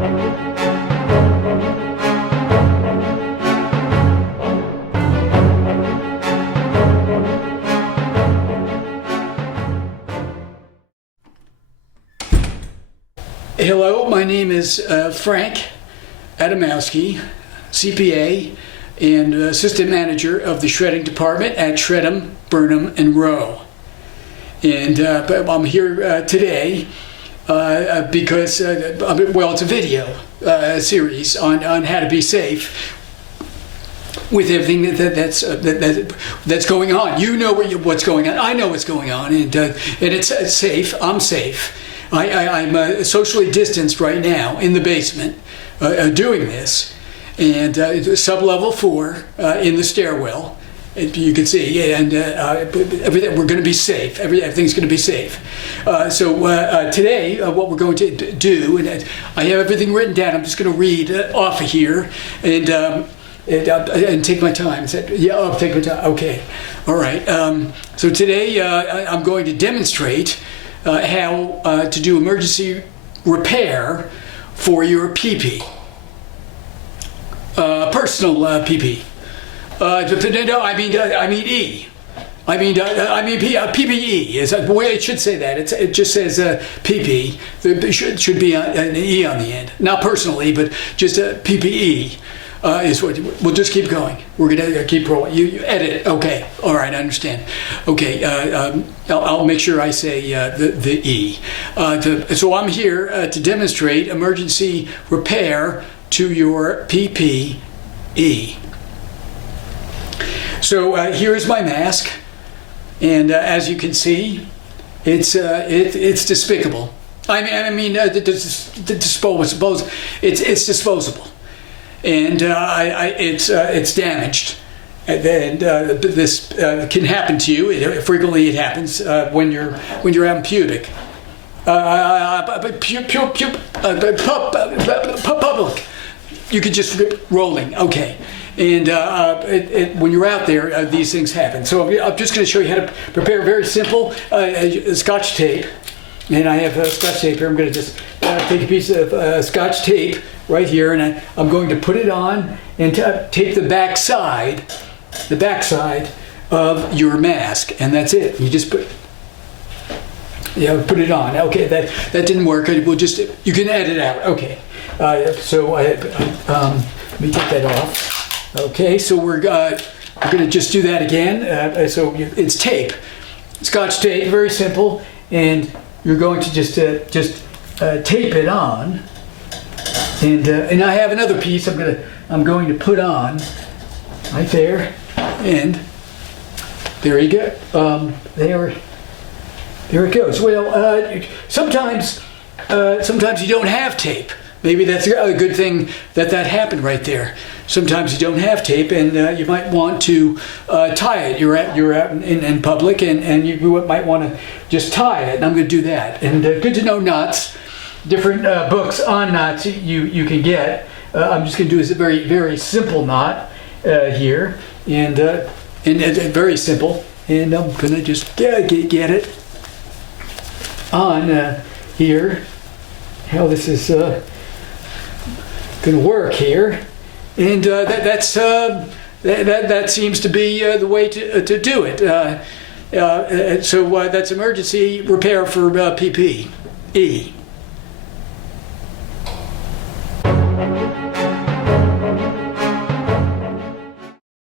Hello, my name is Frank Adamouski, CPA and Assistant Manager of the Shredding Department at Shreadum Burnham and Roe. And I'm here today because, well, it's a video series on how to be safe with everything that's going on. You know what's going on. I know what's going on, and it's safe. I'm safe. I'm socially distanced right now in the basement doing this, and sub-level 4 in the stairwell. You can see, and everything, we're going to be safe. Everything's going to be safe. So today, what we're going to do, and I have everything written down. I'm just going to read off of here, and take my time. Yeah, I'll take my time. Okay, all right. So today, I'm going to demonstrate how to do emergency repair for your PP, personal PP. No, I mean E. PPE is the way it should say that. It just says PP. There should be an E on the end. Not personally, but just PPE. Is what we'll just keep going. We're gonna keep rolling. You edit it. Okay. All right. I understand. Okay. I'll make sure I say the E. So I'm here to demonstrate emergency repair to your PPE. So here is my mask, and as you can see, it's despicable. It's disposable. And it's damaged, and this can happen to you. Frequently, it happens when you're having pubic. Public. You could just rolling. Okay, and when you're out there, these things happen. So I'm just going to show you how to prepare very simple Scotch tape. And I have Scotch tape here. I'm going to just take a piece of Scotch tape right here, and I'm going to put it on and tape the back side of your mask, and that's it. You just put it on. Okay, that didn't work. We'll just, you can edit out. Okay, so let me take that off. Okay, so we're going to just do that again. So it's tape, Scotch tape, very simple, and you're going to just tape it on, and I have another piece I'm going to put on right there, and there you go. There it goes. Well, sometimes you don't have tape. Maybe that's a good thing that happened right there. Sometimes you don't have tape, and you might want to tie it. You're out in public, and you might want to just tie it. And I'm going to do that. And good to know knots. Different books on knots you can get. I'm just going to do a very, very simple knot here, and very simple. And I'm going to just get it on here. How this is going to work here. And that seems to be the way to do it. So that's emergency repair for PPE.